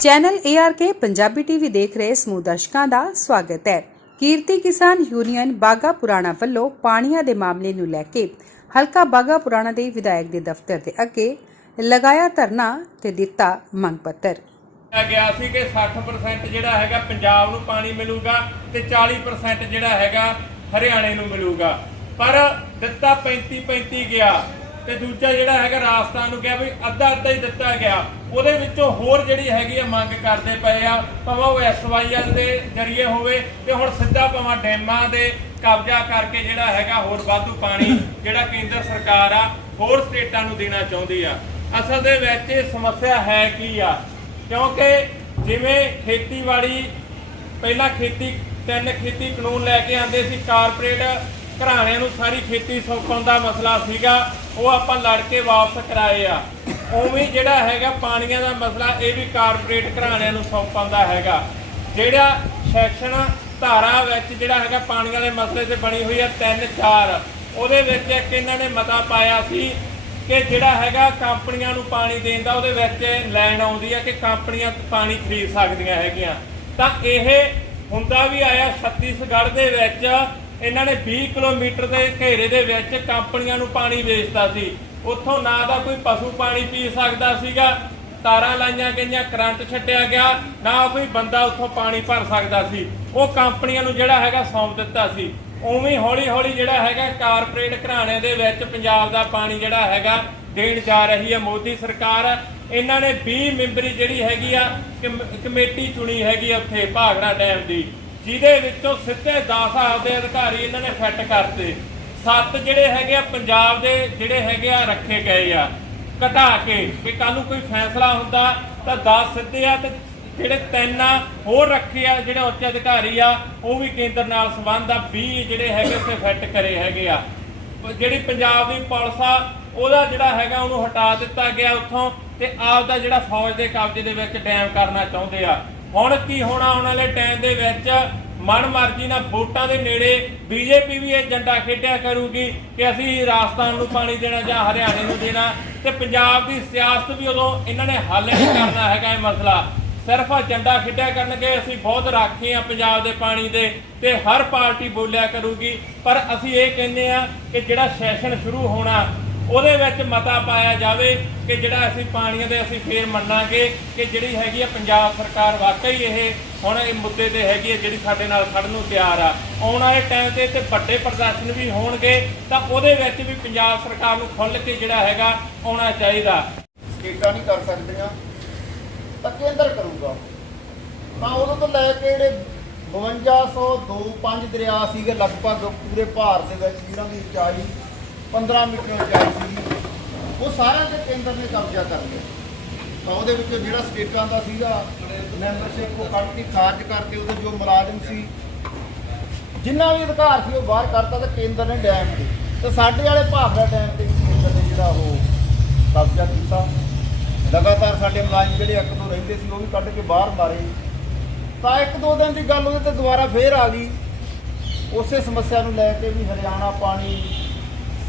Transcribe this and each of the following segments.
Channel ARK Punjabi TV ਦੇਖ ਰਹੇ ਸਮੂਹ ਦਰਸ਼ਕਾਂ ਦਾ ਸਵਾਗਤ ਹੈ। ਕੀਰਤੀ ਕਿਸਾਨ ਯੂਨੀਅਨ ਬਾਗਾ ਪੁਰਾਣਾ ਵੱਲੋਂ ਪਾਣੀਆਂ ਦੇ ਮਾਮਲੇ ਨੂੰ ਲੈ ਕੇ ਹਲਕਾ ਬਾਗਾ ਪੁਰਾਣਾ ਦੇ ਵਿਧਾਇਕ ਦੇ ਦਫ਼ਤਰ ਦੇ ਅੱਗੇ ਲਗਾਇਆ ਧਰਨਾ ਤੇ ਦਿੱਤਾ ਮੰਗ ਪੱਤਰ। ਕਿਹਾ ਗਿਆ ਸੀ ਕਿ 60% ਜਿਹੜਾ ਹੈਗਾ ਪੰਜਾਬ ਨੂੰ ਪਾਣੀ ਮਿਲੂਗਾ ਤੇ 40% ਜਿਹੜਾ ਹੈਗਾ ਹਰਿਆਣੇ ਨੂੰ ਮਿਲੂਗਾ। ਪਰ ਦਿੱਤਾ 35 35 ਗਿਆ। ਤੇ ਦੂਜਾ ਜਿਹੜਾ ਹੈਗਾ ਰਾਜਸਥਾਨ ਨੂੰ ਕਿਹਾ ਵੀ ਅੱਧਾ ਅੱਧਾ ਹੀ ਦਿੱਤਾ ਗਿਆ। ਉਹਦੇ ਵਿੱਚੋਂ ਹੋਰ ਜਿਹੜੀ ਹੈਗੀ ਆ ਮੰਗ ਕਰਦੇ ਪਏ ਆ, ਭਾਵੇਂ ਉਹ ਐਸਵਾਈਐਲ ਦੇ ਜ਼ਰੀਏ ਹੋਵੇ ਤੇ ਹੁਣ ਸਿੱਧਾ ਭਾਵੇਂ ਡੈਮਾਂ ਦੇ ਕਬਜ਼ਾ ਕਰਕੇ ਜਿਹੜਾ ਹੈਗਾ ਹੋਰ ਵਾਧੂ ਪਾਣੀ ਜਿਹੜਾ ਕੇਂਦਰ ਸਰਕਾਰ ਆ, ਹੋਰ ਸਟੇਟਾਂ ਨੂੰ ਦੇਣਾ ਚਾਹੁੰਦੀ ਆ। ਅਸਲ ਦੇ ਵਿੱਚ ਇਹ ਸਮੱਸਿਆ ਹੈ ਕੀ ਆ? ਕਿਉਂਕਿ ਜਿਵੇਂ ਖੇਤੀਬਾੜੀ, ਪਹਿਲਾਂ ਖੇਤੀ, ਤਿੰਨ ਖੇਤੀ ਕਾਨੂੰਨ ਲੈ ਕੇ ਆਂਦੇ ਸੀ, ਕਾਰਪੋਰੇਟ ਘਰਾਣਿਆਂ ਨੂੰ ਸਾਰੀ ਖੇਤੀ ਸੌਂਪਣ ਦਾ ਮਸਲਾ ਸੀਗਾ। ਉਹ ਆਪਾਂ ਲੜ ਕੇ ਵਾਪਸ ਕਰਾਏ ਆ। ਉਵੇਂ ਜਿਹੜਾ ਹੈਗਾ ਪਾਣੀਆਂ ਦਾ ਮਸਲਾ, ਇਹ ਵੀ ਕਾਰਪੋਰੇਟ ਘਰਾਣਿਆਂ ਨੂੰ ਸੌਂਪਣ ਦਾ ਹੈਗਾ। ਜਿਹੜਾ ਸੈਕਸ਼ਨ ਧਾਰਾ ਵਿੱਚ ਜਿਹੜਾ ਹੈਗਾ ਪਾਣੀਆਂ ਦੇ ਮਸਲੇ ਤੇ ਬਣੀ ਹੋਈ ਆ 3 4 ਉਹਦੇ ਵਿੱਚ ਇੱਕ ਇਹਨਾਂ ਨੇ ਮਤਾ ਪਾਇਆ ਸੀ ਕਿ ਜਿਹੜਾ ਹੈਗਾ ਕੰਪਨੀਆਂ ਨੂੰ ਪਾਣੀ ਦੇਣ ਦਾ, ਉਹਦੇ ਵਿੱਚ ਲੈਣ ਆਉਂਦੀ ਹੈ ਕਿ ਕੰਪਨੀਆਂ ਪਾਣੀ ਖਰੀਦ ਸਕਦੀਆਂ ਹੈਗੀਆਂ। ਤਾਂ ਇਹ ਹੁੰਦਾ ਵੀ ਆਇਆ ਛੱਤੀਸਗੜ੍ਹ ਦੇ ਵਿੱਚ ਇਹਨਾਂ ਨੇ 20 ਕਿਲੋਮੀਟਰ ਦੇ ਘੇਰੇ ਦੇ ਵਿੱਚ ਕੰਪਨੀਆਂ ਨੂੰ ਪਾਣੀ ਵੇਚਦਾ ਸੀ। ਉੱਥੋਂ ਨਾ ਦਾ ਕੋਈ ਪਸ਼ੂ ਪਾਣੀ ਪੀ ਸਕਦਾ ਸੀਗਾ। ਤਾਰਾਂ ਲਾਈਆਂ ਗਈਆਂ, ਕਰੰਟ ਛੱਡਿਆ ਗਿਆ। ਨਾ ਕੋਈ ਬੰਦਾ ਉੱਥੋਂ ਪਾਣੀ ਭਰ ਸਕਦਾ ਸੀ। ਉਹ ਕੰਪਨੀਆਂ ਨੂੰ ਜਿਹੜਾ ਹੈਗਾ ਸੌਂਪ ਦਿੱਤਾ ਸੀ। ਉਵੇਂ ਹੌਲੀ ਹੌਲੀ ਜਿਹੜਾ ਹੈਗਾ ਕਾਰਪੋਰੇਟ ਘਰਾਣਿਆਂ ਦੇ ਵਿੱਚ ਪੰਜਾਬ ਦਾ ਪਾਣੀ ਜਿਹੜਾ ਹੈਗਾ ਦੇਣ ਜਾ ਰਹੀ ਹੈ ਮੋਦੀ ਸਰਕਾਰ। ਇਹਨਾਂ ਨੇ 20 ਮੈਂਬਰੀ ਜਿਹੜੀ ਹੈਗੀ ਆ, ਕਮ- ਕਮੇਟੀ ਚੁਣੀ ਹੈਗੀ ਆ ਉੱਥੇ ਭਾਗੜਾ ਡੈਮ ਦੀ। ਜਿਹਦੇ ਵਿੱਚੋਂ ਸਿੱਧੇ 10 ਆਪਦੇ ਅਧਿਕਾਰੀ ਇਹਨਾਂ ਨੇ ਫਿੱਟ ਕਰਤੇ। ਸੱਤ ਜਿਹੜੇ ਹੈਗੇ ਆ, ਪੰਜਾਬ ਦੇ ਜਿਹੜੇ ਹੈਗੇ ਆ, ਰੱਖੇ ਗਏ ਆ। ਘਟਾ ਕੇ ਵੀ ਕੱਲ ਨੂੰ ਕੋਈ ਫੈਸਲਾ ਹੁੰਦਾ, ਤਾਂ 10 ਸਿੱਧੇ ਆ ਤੇ ਜਿਹੜੇ ਤਿੰਨ ਆ, ਹੋਰ ਰੱਖੇ ਆ, ਜਿਹੜੇ ਉੱਚ ਅਧਿਕਾਰੀ ਆ, ਉਹ ਵੀ ਕੇਂਦਰ ਨਾਲ ਸੰਬੰਧ ਆ 20 ਜਿਹੜੇ ਹੈਗੇ ਉੱਥੇ ਫਿੱਟ ਕਰੇ ਹੈਗੇ ਆ। ਜਿਹੜੀ ਪੰਜਾਬ ਦੀ ਪੁਲਿਸ ਆ, ਉਹਦਾ ਜਿਹੜਾ ਹੈਗਾ, ਉਹਨੂੰ ਹਟਾ ਦਿੱਤਾ ਗਿਆ ਉੱਥੋਂ ਤੇ ਆਪ ਦਾ ਜਿਹੜਾ ਫੌਜ ਦੇ ਕਬਜ਼ੇ ਦੇ ਵਿੱਚ ਡੈਮ ਕਰਨਾ ਚਾਹੁੰਦੇ ਆ। ਹੁਣ ਕੀ ਹੋਣਾ ਆਉਣ ਵਾਲੇ ਟਾਈਮ ਦੇ ਵਿੱਚ? ਮਨਮਰਜ਼ੀ ਨਾਲ ਵੋਟਾਂ ਦੇ ਨੇੜੇ ਬੀਜੇਪੀ ਵੀ ਇਹ ਏਜੰਡਾ ਖੇਡਿਆ ਕਰੂਗੀ ਕਿ ਅਸੀਂ ਰਾਜਸਥਾਨ ਨੂੰ ਪਾਣੀ ਦੇਣਾ ਜਾਂ ਹਰਿਆਣੇ ਨੂੰ ਦੇਣਾ ਤੇ ਪੰਜਾਬ ਦੀ ਸਿਆਸਤ ਵੀ ਉਦੋਂ ਇਹਨਾਂ ਨੇ ਹੱਲ ਨਹੀਂ ਕਰਨਾ ਹੈਗਾ ਇਹ ਮਸਲਾ। ਸਿਰਫ ਏਜੰਡਾ ਖੇਡਿਆ ਕਰਨਗੇ, ਅਸੀਂ ਬਹੁਤ ਰਾਖੇ ਆ ਪੰਜਾਬ ਦੇ ਪਾਣੀ ਦੇ ਤੇ ਹਰ ਪਾਰਟੀ ਬੋਲਿਆ ਕਰੂਗੀ। ਪਰ ਅਸੀਂ ਇਹ ਕਹਿੰਦੇ ਆ ਕਿ ਜਿਹੜਾ ਸੈਸ਼ਨ ਸ਼ੁਰੂ ਹੋਣਾ ਉਹਦੇ ਵਿੱਚ ਮਤਾ ਪਾਇਆ ਜਾਵੇ ਕਿ ਜਿਹੜਾ ਅਸੀਂ ਪਾਣੀਆਂ ਦੇ ਅਸੀਂ ਫੇਰ ਮੰਨਾਂਗੇ ਕਿ ਜਿਹੜੀ ਹੈਗੀ ਆ ਪੰਜਾਬ ਸਰਕਾਰ ਵਾਕਈ ਇਹ ਹੁਣ ਇਹ ਮੁੱਦੇ ਤੇ ਹੈਗੀ ਆ ਜਿਹੜੀ ਸਾਡੇ ਨਾਲ ਖੜਨ ਨੂੰ ਤਿਆਰ ਆ। ਆਉਣ ਵਾਲੇ ਟਾਈਮ ਤੇ ਤੇ ਵੱਡੇ ਪ੍ਰਦਰਸ਼ਨ ਵੀ ਹੋਣਗੇ ਤਾਂ ਉਹਦੇ ਵਿੱਚ ਵੀ ਪੰਜਾਬ ਸਰਕਾਰ ਨੂੰ ਖੁੱਲ੍ਹ ਕੇ ਜਿਹੜਾ ਹੈਗਾ ਆਉਣਾ ਚਾਹੀਦਾ। ਸਟੇਟਾਂ ਨਹੀਂ ਕਰ ਸਕਦੀਆਂ, ਤਾਂ ਕੇਂਦਰ ਕਰੂਗਾ। ਤਾਂ ਉਦੋਂ ਤੋਂ ਲੈ ਕੇ ਜਿਹੜੇ 5202 ਪੰਜ ਦਰਿਆ ਸੀਗੇ ਲਗਭਗ ਪੂਰੇ ਭਾਰਤ ਦੇ ਵਿੱਚ ਜਿਹਨਾਂ ਦੀ ਉਚਾਈ 15 ਮੀਟਰ ਉਚਾਈ ਸੀ। ਉਹ ਸਾਰਿਆਂ ਤੇ ਕੇਂਦਰ ਨੇ ਕਬਜ਼ਾ ਕਰ ਲਿਆ। ਤਾਂ ਉਹਦੇ ਵਿੱਚੋਂ ਜਿਹੜਾ ਸਟੇਟਾਂ ਦਾ ਸੀਗਾ ਮੈਂਬਰਸ਼ਿਪ ਉਹ ਕੱਢ ਕੇ ਖਾਰਜ ਕਰਕੇ ਉਹਦੇ ਜੋ ਮੁਲਾਜ਼ਮ ਸੀ, ਜਿੰਨਾ ਵੀ ਅਧਿਕਾਰ ਸੀ ਉਹ ਬਾਹਰ ਕਰਤਾ ਤੇ ਕੇਂਦਰ ਨੇ ਡੈਮ ਤੇ। ਤੇ ਸਾਡੇ ਵਾਲੇ ਭਾਖੜਾ ਡੈਮ ਤੇ ਵੀ ਕੇਂਦਰ ਨੇ ਜਿਹੜਾ ਉਹ ਕਬਜ਼ਾ ਕੀਤਾ। ਲਗਾਤਾਰ ਸਾਡੇ ਮੁਲਾਜ਼ਮ ਜਿਹੜੇ ਇੱਕ ਤੋਂ ਰਹਿੰਦੇ ਸੀ, ਉਹ ਵੀ ਕੱਢ ਕੇ ਬਾਹਰ ਮਾਰੇ। ਤਾਂ ਇੱਕ ਦੋ ਦਿਨ ਦੀ ਗੱਲ ਉਹਦੇ ਤੇ ਦੁਬਾਰਾ ਫੇਰ ਆ ਗਈ। ਉਸੇ ਸਮੱਸਿਆ ਨੂੰ ਲੈ ਕੇ ਵੀ ਹਰਿਆਣਾ ਪਾਣੀ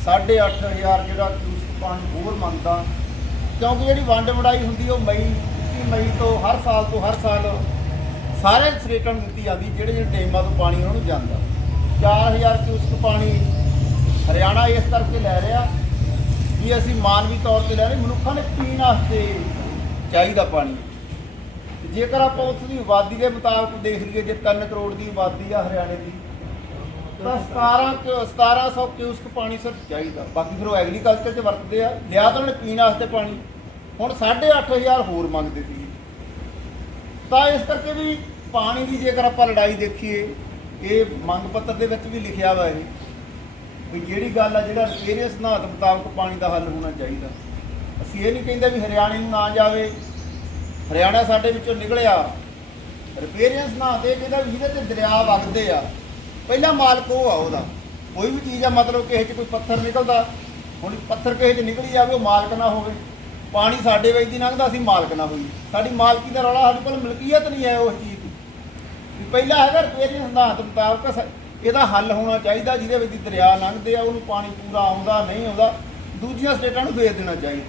8500 ਜਿਹੜਾ ਕਿਊਸਕ ਪਾਣੀ ਹੋਰ ਮੰਗਦਾ। ਕਿਉਂਕਿ ਜਿਹੜੀ ਵੰਡ ਵੜਾਈ ਹੁੰਦੀ ਉਹ ਮਈ 21 ਮਈ ਤੋਂ ਹਰ ਸਾਲ ਤੋਂ ਹਰ ਸਾਲ ਸਾਰੇ ਸਟੇਟਾਂ ਨੂੰ ਦਿੱਤੀ ਜਾਂਦੀ, ਜਿਹੜੇ ਜਿਹੜੇ ਡੈਮਾਂ ਤੋਂ ਪਾਣੀ ਉਹਨਾਂ ਨੂੰ ਜਾਂਦਾ। 4000 ਕਿਊਸਕ ਪਾਣੀ ਹਰਿਆਣਾ ਇਸ ਕਰਕੇ ਲੈ ਰਿਹਾ ਵੀ ਅਸੀਂ ਮਾਨਵੀ ਤੌਰ ਤੇ ਲੈ ਰਹੇ, ਮਨੁੱਖਾਂ ਨੇ ਪੀਣ ਵਾਸਤੇ ਚਾਹੀਦਾ ਪਾਣੀ। ਜੇਕਰ ਆਪਾਂ ਉਸ ਦੀ ਆਬਾਦੀ ਦੇ ਮੁਤਾਬਕ ਦੇਖ ਲਈਏ, ਜੇ 3 ਕਰੋੜ ਦੀ ਆਬਾਦੀ ਆ ਹਰਿਆਣੇ ਦੀ ਤਾਂ 17 ਕਿ 1700 ਕਿਊਸਕ ਪਾਣੀ ਸਿਰਫ ਚਾਹੀਦਾ। ਬਾਕੀ ਫਿਰ ਉਹ ਐਗਰੀਕਲਚਰ 'ਚ ਵਰਤਦੇ ਆ। ਲਿਆ ਤਾਂ ਉਹਨੇ ਪੀਣ ਵਾਸਤੇ ਪਾਣੀ। ਹੁਣ 8500 ਹੋਰ ਮੰਗਦੇ ਸੀ ਤਾਂ ਇਸ ਕਰਕੇ ਵੀ ਪਾਣੀ ਦੀ ਜੇਕਰ ਆਪਾਂ ਲੜਾਈ ਦੇਖੀਏ, ਇਹ ਮੰਗ ਪੱਤਰ ਦੇ ਵਿੱਚ ਵੀ ਲਿਖਿਆ ਵਾ ਇਹ ਵੀ ਜਿਹੜੀ ਗੱਲ ਆ, ਜਿਹੜਾ ਇਹਦੇ ਸਿਧਾਂਤ ਮੁਤਾਬਕ ਪਾਣੀ ਦਾ ਹੱਲ ਹੋਣਾ ਚਾਹੀਦਾ। ਅਸੀਂ ਇਹ ਨਹੀਂ ਕਹਿੰਦੇ ਵੀ ਹਰਿਆਣੇ ਨੂੰ ਨਾ ਜਾਵੇ। ਹਰਿਆਣਾ ਸਾਡੇ ਵਿੱਚੋਂ ਨਿਕਲਿਆ। ਰਿਪੇਰੀਆਂ ਸਿਧਾਂਤ ਇਹ ਕਹਿੰਦਾ ਵੀ ਜਿਹਦੇ ਤੇ ਦਰਿਆ ਵਗਦੇ ਆ ਪਹਿਲਾ ਮਾਲਕ ਉਹ ਆ ਉਹਦਾ। ਕੋਈ ਵੀ ਚੀਜ਼ ਆ, ਮਤਲਬ ਕਿਸੇ 'ਚ ਕੋਈ ਪੱਥਰ ਨਿਕਲਦਾ, ਹੁਣ ਪੱਥਰ ਕਿਸੇ 'ਚ ਨਿਕਲੀ ਜਾਵੇ, ਉਹ ਮਾਲਕ ਨਾ ਹੋਵੇ। ਪਾਣੀ ਸਾਡੇ ਵਿੱਚ ਦੀ ਲੰਘਦਾ, ਅਸੀਂ ਮਾਲਕ ਨਾ ਹੋਈ ਸਾਡੀ ਮਾਲਕੀ ਦਾ ਰੌਲਾ ਸਾਡੇ ਕੋਲ ਮਲਕੀਅਤ ਨਹੀਂ ਹੈ ਉਸ ਚੀਜ਼ ਦੀ। ਵੀ ਪਹਿਲਾ ਹੈਗਾ ਰਿਪੇਰੀਅੰਸ ਸਿਧਾਂਤ ਮੁਤਾਬਕ ਇਹਦਾ ਹੱਲ ਹੋਣਾ ਚਾਹੀਦਾ, ਜਿਹਦੇ ਵਿੱਚ ਦਰਿਆ ਲੰਘਦੇ ਆ, ਉਹਨੂੰ ਪਾਣੀ ਪੂਰਾ ਆਉਂਦਾ, ਨਹੀਂ ਆਉਂਦਾ। ਦੂਜੀਆਂ ਸਟੇਟਾਂ ਨੂੰ ਵੇਚ ਦੇਣਾ ਚਾਹੀਦਾ।